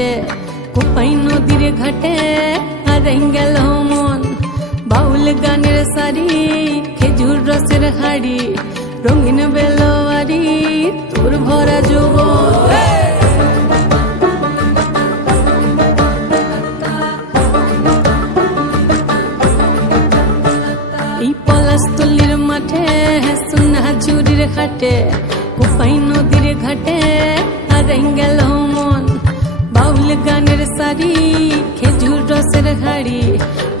ঘাটে, কোপাই নদীর ঘাটে হারাই গেল মন। বাউল গানের সারি, খেজুর রসের হাড়ি, রঙিন বেলোয়ারি, তোর ভরা যৌবন। এই পলাশতলির মাঠে, সোনা ঝুরির ঘাটে, কোপাই নদীর ঘাটে হারাই গেল মন। বাউল গানের সারি, খেজুর রসের হাড়ি,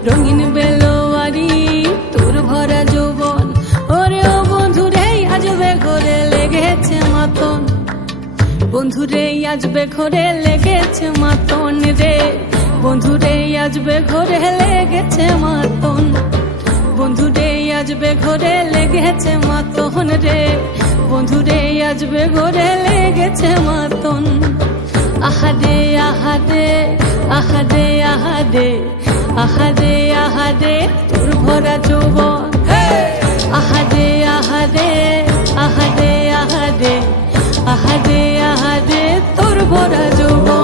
রঙিন বেলোয়ারি, তোর ভরা যৌবন। ওরে ও বন্ধুরে আজবে ঘরে লেগেছে মাতন, বন্ধুরে আজবে ঘরে লেগেছে মাতন রে, বন্ধুরে আজবে ঘরে লেগেছে মাতন, বন্ধুরে আজবে ঘরে লেগেছে মাতন রে, বন্ধুরে আজবে ঘরে লেগেছে মাতন। আহারে আহারে আহারে আহারে আহারে আহারে তোর ভরা যৌবন। আহারে আহারে আহারে আহারে আহারে আহারে তোর ভরা যৌবন।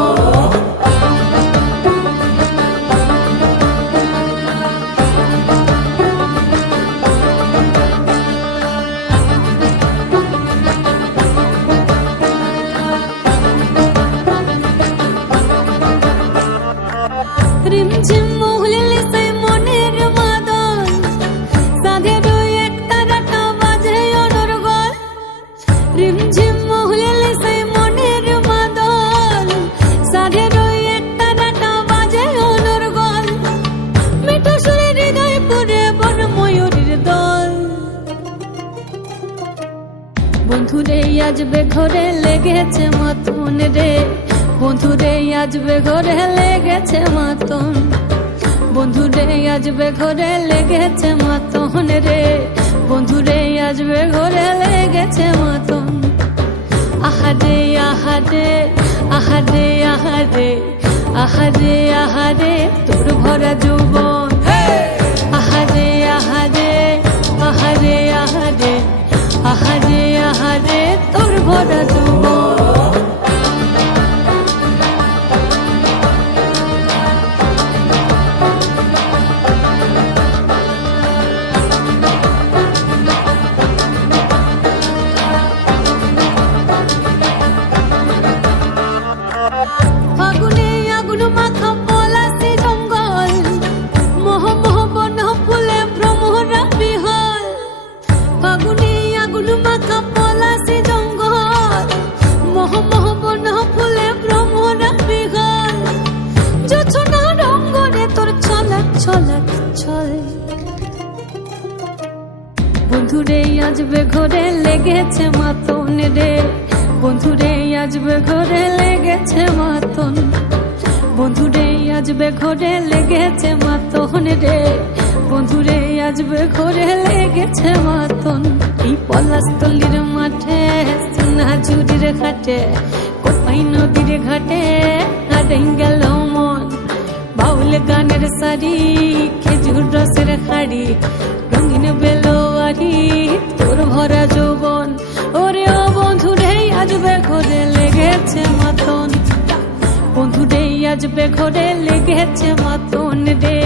রিমঝিম মহুলিলে সেই মনের মাদল, সাধের এক তারাটা বাজে অনর্গল। রিমঝিম মহুলিলে সেই মনের মাদল, সাধের এক তারাটা বাজে অনর্গল। মিঠা সুরে হৃদয় পুরে বন ময়ূরীর দল। বন্ধুরে আজবে ঘরে লেগেছে মাতন রে, বন্ধুরে আজবে ঘরে লেগেছে মাতন, বন্ধুরে আজবে ঘরে লেগেছে মাতন রে, বন্ধুরে আজবে ঘরে লেগেছে মাতন। আহারে আহারে আহারে আহারে আহারে আহারে তোর ভরা যৌবন। আহারে আহারে আহারে আহারে আহারে আহারে তোর ভরা যৌবন। ফাগুনে আগুন মাখা পলাশি জঙ্গল, মোহ মোহ বন ফুলে ভ্রমরা বিহল। ফাগুনে আগুন মাখা পলাশি জঙ্গল, মোহ মোহ বন ফুলে ভ্রমরা বিহল। জোছনা রঙ্গনে তোর ছলক ছলক ছল। বন্ধুরে আজবে ঘরে লেগেছে মাতন রে, বন্ধুরে আজবে ঘরে লেগেছে মাতন, বন্ধুরে আজবে ঘরে লেগেছে মাতন রে, বন্ধুরে আজবে ঘরে লেগেছে মাতন। এই পলাশতলির মাঠে, সোনা ঝুরির ঘাটে, কোপাই নদীর ঘাটে হারাই গেল মন। বাউল গানের সারি, খেজুর রসের হাড়ি, রঙিন বেলোয়ারি, তোর ভরা যৌবন। ওরে ও বন্ধুরে আজবে ঘরে লেগেছে মাতন, বন্ধুরে আজবে ঘরে লেগেছে মাতন রে,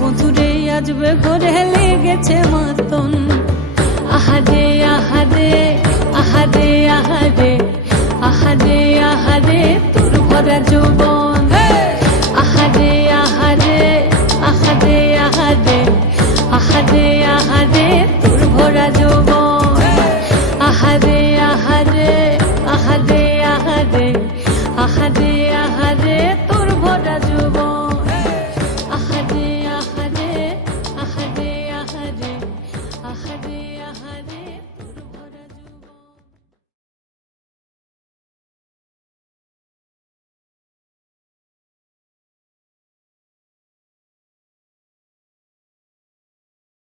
বন্ধুরে আজবে ঘরে লেগেছে মাতন। আহারে আহারে আহারে আহারে আহারে আহারে তোর ভরা যৌবন।